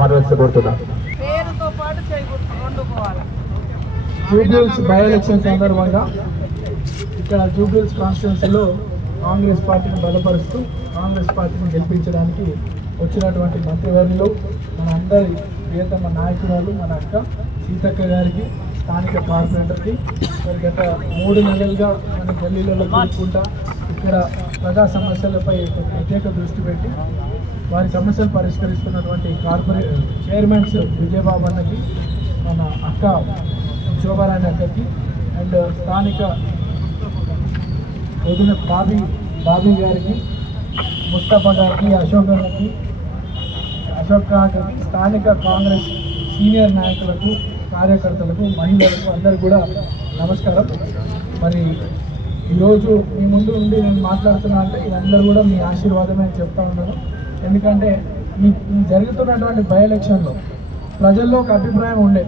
మాట్లాడాల్సింది మాట్లాడాల్సి కోరుతున్నా. జూబ్లీహిల్స్ బై ఎలక్షన్ సందర్భంగా ఇక్కడ జూబ్లీహిల్స్ కాన్స్టిట్యున్సీలో కాంగ్రెస్ పార్టీని బలపరుస్తూ కాంగ్రెస్ పార్టీని గెలిపించడానికి వచ్చినటువంటి మంత్రివర్యులు మన అందరి ప్రియతమ నాయకురాలు మన అక్క సీతక్క గారికి, స్థానిక కార్పొరేటర్కి మరి గత 3 నెలలుగా మన గల్లీలలో తిరుగుకుంటా ఇక్కడ ప్రజా సమస్యలపై ప్రత్యేక దృష్టి పెట్టి వారి సమస్యలు పరిష్కరిస్తున్నటువంటి కార్పొరేట్ చైర్మన్స్ విజయబాబు అన్నకి, మన అక్క శోభారాణి అక్కకి అండ్ స్థానిక వదిన బాబీ గారికి, ముస్తఫా గారికి, అశోక్ గారికి, స్థానిక కాంగ్రెస్ సీనియర్ నాయకులకు, కార్యకర్తలకు, మహిళలకు అందరికీ కూడా నమస్కారం. మరి ఈరోజు మీ ముందు ఉండి నేను మాట్లాడుతున్నా అంటే ఇదందరూ కూడా మీ ఆశీర్వాదమే అని చెప్తా ఉన్నాను. ఎందుకంటే ఈ జరుగుతున్నటువంటి బై ఎలక్షన్లో ప్రజల్లో ఒక అభిప్రాయం ఉండే,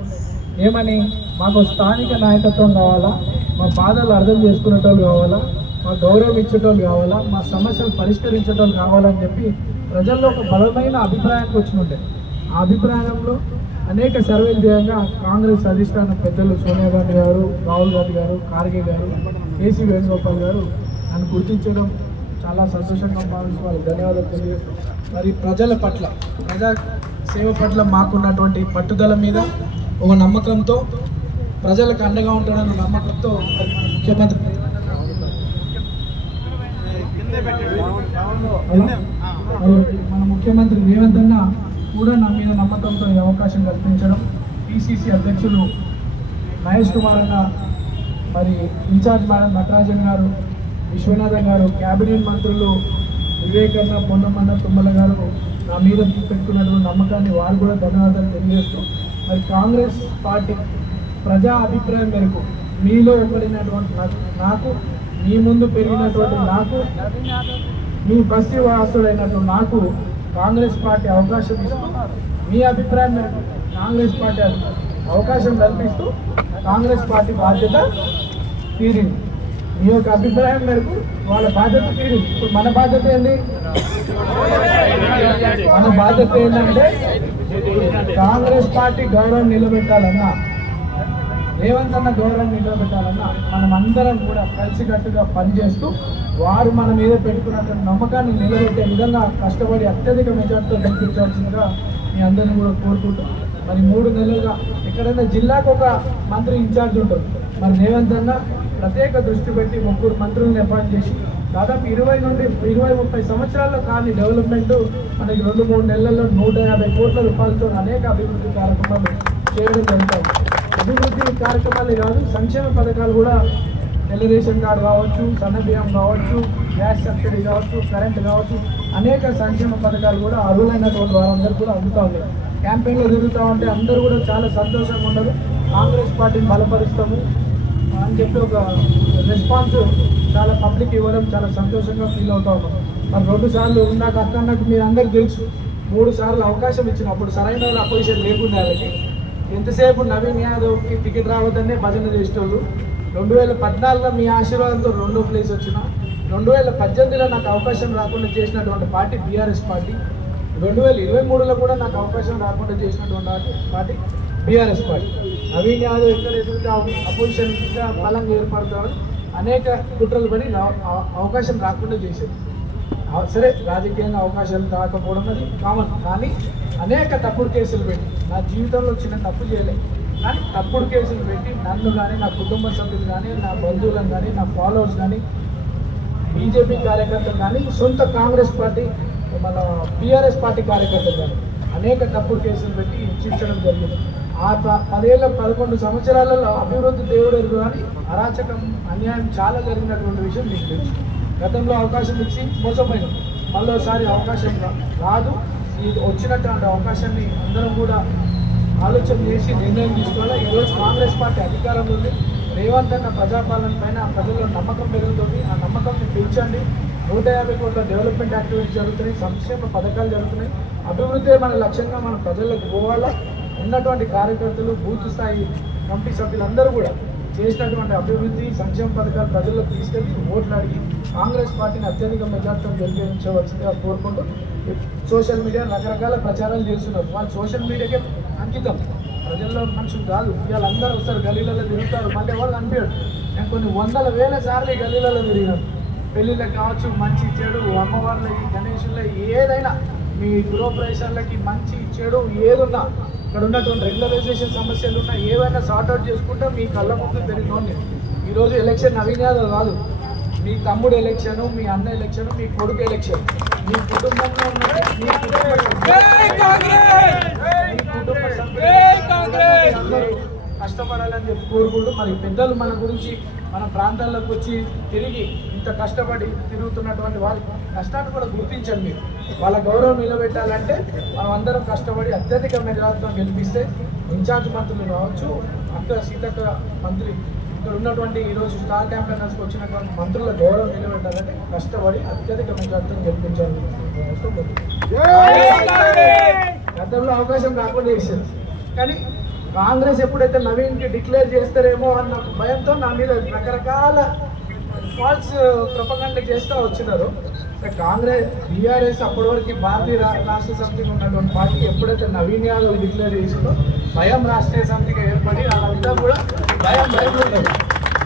ఏమని, మాకు స్థానిక నాయకత్వం కావాలా, మా బాధలు అర్థం చేసుకునేటోళ్ళు కావాలా, మా గౌరవం ఇచ్చేటోళ్ళు కావాలా, మా సమస్యలు పరిష్కరించేటోళ్ళు కావాలని చెప్పి ప్రజల్లో ఒక బలమైన అభిప్రాయానికి వచ్చినుండే. ఆ అభిప్రాయంలో అనేక సర్వేలు చేయంగా కాంగ్రెస్ అధిష్టానం పెద్దలు సోనియా గాంధీ గారు, రాహుల్ గాంధీ గారు, ఖార్గే గారు, కేసీ వేణుగోపాల్ గారు నన్ను గుర్తించడం చాలా సంతోషంగా భావిస్తూ వాళ్ళకి ధన్యవాదాలు తెలియజేస్తాం. మరి ప్రజల పట్ల, ప్రజా సేవ పట్ల మాకున్నటువంటి పట్టుదల మీద ఒక నమ్మకంతో, ప్రజలకు అండగా ఉంటాడన్న నమ్మకంతో మన ముఖ్యమంత్రి రేవంత్ అన్న కూడా నా మీద నమ్మకంతో ఈ అవకాశం కల్పించడం, పిసిసి అధ్యక్షులు మహేష్ కుమార్ అన్న, మరి ఇన్ఛార్జ్ మేడం నటరాజన్ గారు, విశ్వనాథన్ గారు, క్యాబినెట్ మంత్రులు వివేకన్న, పొన్నమన్న, తుమ్మల గారు నా మీద పెట్టుకున్నటువంటి నమ్మకాన్ని వారు కూడా ధన్యవాదాలు తెలియజేస్తూ, మరి కాంగ్రెస్ పార్టీ ప్రజా అభిప్రాయం మేరకు మీలో ఒకరైనటువంటి నాకు, మీ ముందు పెరిగినటువంటి నాకు, మీ బస్తీ వాసుడైనటువంటి నాకు కాంగ్రెస్ పార్టీ అవకాశం ఇస్తూ, మీ అభిప్రాయం మేరకు కాంగ్రెస్ పార్టీ అవకాశం కల్పిస్తూ కాంగ్రెస్ పార్టీ బాధ్యత తీరింది. మీ యొక్క అభిప్రాయం మేరకు వాళ్ళ బాధ్యత తీరింది. ఇప్పుడు మన బాధ్యత ఏంటి? మన బాధ్యత ఏంటంటే కాంగ్రెస్ పార్టీ గౌరవం నిలబెట్టాలన్నా, రేవంత్ అన్న గౌరవం నిలబెట్టాలన్నా మనం అందరం కూడా కలిసికట్టుగా పనిచేస్తూ వారు మన మీద పెట్టుకున్నటువంటి నమ్మకాన్ని నిలబెట్టే విధంగా కష్టపడి అత్యధిక మెజార్టీతో గెలిపించాల్సిందిగా మీ అందరినీ కూడా కోరుకుంటూ, మరి 3 నెలలుగా ఎక్కడైనా జిల్లాకు ఒక మంత్రి ఇన్ఛార్జ్ ఉంటుంది. మరి రేవంత్ అన్న ప్రత్యేక దృష్టి పెట్టి 3 మంత్రులను అపాయింట్ చేసి దాదాపు 20 నుండి 20-30 సంవత్సరాల్లో కానీ డెవలప్మెంట్ మనకి 2-3 నెలల్లో 150 కోట్ల రూపాయలతో అనేక అభివృద్ధి కార్యక్రమాలు చేయడం జరుగుతాయి. అభివృద్ధి కార్యక్రమాలు కాదు, సంక్షేమ పథకాలు కూడా, తెల్ల రేషన్ కార్డు కావచ్చు, సన్న బియ్యం కావచ్చు, గ్యాస్ సబ్సిడీ కావచ్చు, కరెంట్ కావచ్చు, అనేక సంక్షేమ పథకాలు కూడా అర్హులైనటువంటి వారందరూ కూడా అందుతూ ఉన్నాయి. క్యాంపెయిన్లో తిరుగుతూ ఉంటే అందరూ కూడా చాలా సంతోషంగా ఉన్నారు. కాంగ్రెస్ పార్టీని బలపరుస్తాము అని చెప్పి ఒక రెస్పాన్స్ చాలా పబ్లిక్ ఇవ్వడం చాలా సంతోషంగా ఫీల్ అవుతా ఉన్నాం. మరి 2 సార్లు నాకు అక్కడకు మీరు అందరూ తెలుసు, 3 సార్లు అవకాశం ఇచ్చినప్పుడు సరైన అపోజిషన్ లేకుండా వాళ్ళకి ఎంతసేపు నవీన్ యాదవ్కి టికెట్ రావద్దనే భజన చేసేటోళ్ళు. 2014లో మీ ఆశీర్వాదంతో 2వ ప్లేస్ వచ్చిన, 2018లో నాకు అవకాశం రాకుండా చేసినటువంటి పార్టీ బీఆర్ఎస్ పార్టీ, 2023లో కూడా నాకు అవకాశం రాకుండా చేసినటువంటి party BRS party. Naveen Yadav ఎక్కడ ఎదుగుతా అపోజిషన్ ఇంకా బలంగా ఏర్పడతామని అనేక కుట్రలు పడి అవకాశం రాకుండా చేసేది. సరే, రాజకీయంగా అవకాశాలు రాకపోవడం అది కామన్, కానీ అనేక తప్పుడు కేసులు పెట్టి, నా జీవితంలో చిన్న తప్పు చేయలేదు కానీ తప్పుడు కేసులు పెట్టి నన్ను కానీ, నా కుటుంబ సభ్యులు కానీ, నా బంధువులను కానీ, నా ఫాలోవర్స్ కానీ, బీజేపీ కార్యకర్తలు కానీ, సొంత కాంగ్రెస్ పార్టీ మన బీఆర్ఎస్ పార్టీ కార్యకర్తలు కానీ అనేక తప్పుడు కేసులు పెట్టి హింసించడం జరిగింది. ఆ 11 సంవత్సరాలలో అభివృద్ధి దేవుడు కానీ అరాచకం, అన్యాయం చాలా జరిగినటువంటి విషయం మీకు తెలుసు. గతంలో అవకాశం ఇచ్చి మోసపోయినాం, మళ్ళీసారి అవకాశం రాదు. ఈ వచ్చినటువంటి అవకాశాన్ని అందరం కూడా ఆలోచన చేసి నిర్ణయం తీసుకోవాలి. ఈరోజు కాంగ్రెస్ పార్టీ అధికారంలో ఉంది. రేవంత్ అన్న ప్రజాపాలన పైన ప్రజల్లో నమ్మకం పెరుగుతుంది. ఆ నమ్మకంని పెంచండి. 150 కోట్ల డెవలప్మెంట్ యాక్టివిటీస్ జరుగుతున్నాయి, సంక్షేమ పథకాలు జరుగుతున్నాయి. అభివృద్ధి మన లక్ష్యంగా మనం ప్రజలకు పోవాలా. ఉన్నటువంటి కార్యకర్తలు, బూత్ స్థాయి కమిటీ సభ్యులందరూ కూడా చేసినటువంటి అభివృద్ధి సంక్షేమ పథకాలు ప్రజలకు తీసుకెళ్లి ఓట్లు అడిగి కాంగ్రెస్ పార్టీని అత్యధిక మెజార్టీతో గెలిపించవలసిందిగా కోరుకుంటూ సోషల్ మీడియా రకరకాల ప్రచారాలు చేస్తున్నారు. వాళ్ళు సోషల్ మీడియాకే అంకితం, ప్రజల్లో మనుషులు కాదు. ఇవాళ అందరూ వస్తారు, గల్లీలలో తిరుగుతారు, మళ్ళీ ఎవరు కనిపించాడు. నేను కొన్ని వందల వేల సార్లు గల్లీలలో తిరిగినాను. పెళ్ళిళ్ళకి కావచ్చు, మంచి చెడు, అమ్మవార్లకి, గణేషులకి, ఏదైనా మీ గృహప్రవేశాలకి మంచి చెడు ఏదున్నా, ఇక్కడ ఉన్నటువంటి రెగ్యులరైజేషన్ సమస్యలు ఉన్నా ఏవైనా సార్ట్అవుట్ చేసుకుంటే మీ కళ్ళ ముందు పెరిగినోండి. ఈరోజు ఎలక్షన్ నవీన్ యాదవ్ కాదు, మీ తమ్ముడు ఎలక్షన్, మీ అన్న ఎలక్షన్, మీ కొడుకు ఎలక్షన్. మీ కుటుంబంలో ఉన్న మీ అందరూ కష్టపడాలని చెప్పి కోరుకుంటూ, మరి పెద్దలు మన గురించి మన ప్రాంతాల్లోకి వచ్చి తిరిగి ఇంత కష్టపడి తిరుగుతున్నటువంటి వాళ్ళ కష్టాన్ని కూడా గుర్తించండి. మీరు వాళ్ళ గౌరవం నిలబెట్టాలంటే మనం అందరం కష్టపడి అత్యధిక మెజార్టీతో గెలిపిస్తే ఇన్ఛార్జ్ మంత్రులు కావచ్చు, అక్క సీతక్క మంత్రి, ఇక్కడ ఉన్నటువంటి ఈరోజు స్టార్ క్యాంపెయినర్స్కి వచ్చినటువంటి మంత్రుల గౌరవం నిలబెట్టాలంటే కష్టపడి అత్యధిక మెజార్టీతో గెలిపించాలి. గతంలో అవకాశం రాకుండా చేశారు, కానీ కాంగ్రెస్ ఎప్పుడైతే నవీన్కి డిక్లేర్ చేస్తారేమో అన్న భయంతో నా మీద రకరకాల ఫాల్స్ ప్రొపగండా చేస్తూ వచ్చినారు. కాంగ్రెస్ బీఆర్ఎస్ అప్పటి వరకు భారతీయ రాష్ట్ర సమితికి ఉన్నటువంటి పార్టీ ఎప్పుడైతే నవీన్ యాదవ్ డిక్లేర్ చేసిందో భయం రాష్ట్రీయ సమితిగా ఏర్పడి వాళ్ళంతా కూడా భయం ఉండదు.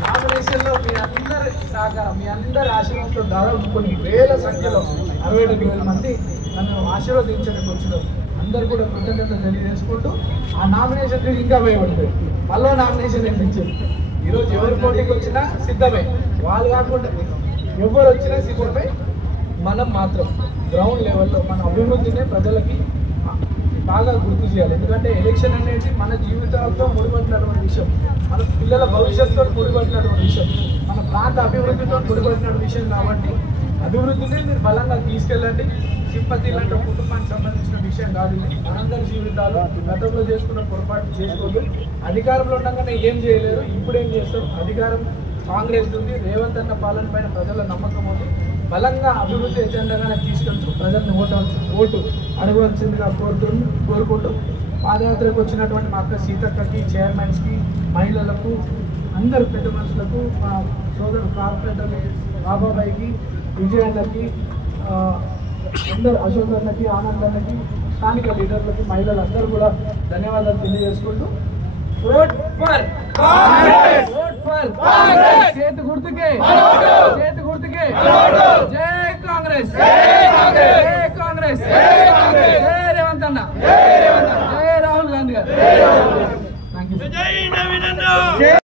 నామినేషన్లో మీ అందరి సహకారం, మీ అందరి ఆశీర్వాదంతో దాదాపు కొన్ని వేల సంఖ్యలో 67,000 మంది నన్ను ఆశీర్వదించడానికి వచ్చినారు. అందరు కూడా కృతజ్ఞతలు తెలియజేసుకుంటూ ఆ నామినేషన్ ఇంకా భయపడతారు. మళ్ళీ నామినేషన్ ఇచ్చారు. ఈరోజు ఎవరు పోటీకి వచ్చినా సిద్ధమే, వాళ్ళు కాకుండా ఎవరు వచ్చినా సిద్ధమే. మనం మాత్రం గ్రౌండ్ లెవెల్లో మన అభివృద్ధినే ప్రజలకి బాగా గుర్తు చేయాలి. ఎందుకంటే ఎలక్షన్ అనేది మన జీవితాలతో ముడిపడినటువంటి విషయం, మన పిల్లల భవిష్యత్తుతో ముడిపడినటువంటి విషయం, మన ప్రాంత అభివృద్ధితో ముడిపడినటువంటి విషయం. కాబట్టి అభివృద్ధిని మీరు బలంగా తీసుకెళ్ళండి. సింపతి లాంటి కుటుంబానికి సంబంధించిన విషయం కాదు. మనందరి జీవితాలు గతంలో చేసుకున్న పొరపాటు చేసుకోవద్దు. అధికారంలో ఉండగానే ఏం చేయలేరు, ఇప్పుడు ఏం చేస్తారు? అధికారం కాంగ్రెస్ ఉంది, రేవంత్ అన్న పాలన పైన ప్రజల నమ్మకం ఉంది. బలంగా అభివృద్ధి ఎజెండాగానే తీసుకెళ్తూ ప్రజల్ని ఓటు అడగవలసిందిగా కోరుకుంటూ పాదయాత్రకు వచ్చినటువంటి మా అక్క సీతక్కకి, చైర్మన్స్కి, మహిళలకు, అందరు పెద్ద మనుషులకు, మా సోదరు కార్పొరేటర్లు బాబాబాయికి, విజయన్నకి, అందరు అశోక్ అన్నకి, ఆనంద్ అన్నకి, స్థానిక లీడర్లకి, మహిళలందరూ కూడా ధన్యవాదాలు తెలియజేసుకుంటూ vote for Congress, vote for Congress, చేతి గుర్తుకే, చేతి గుర్తుకే, జై కాంగ్రెస్, జై కాంగ్రెస్, జై కాంగ్రెస్, జై కాంగ్రెస్, జై రేవంత్ అన్న, జై రేవంత్ అన్న, జై రాహుల్ గాంధీ గారు. థాంక్యూ.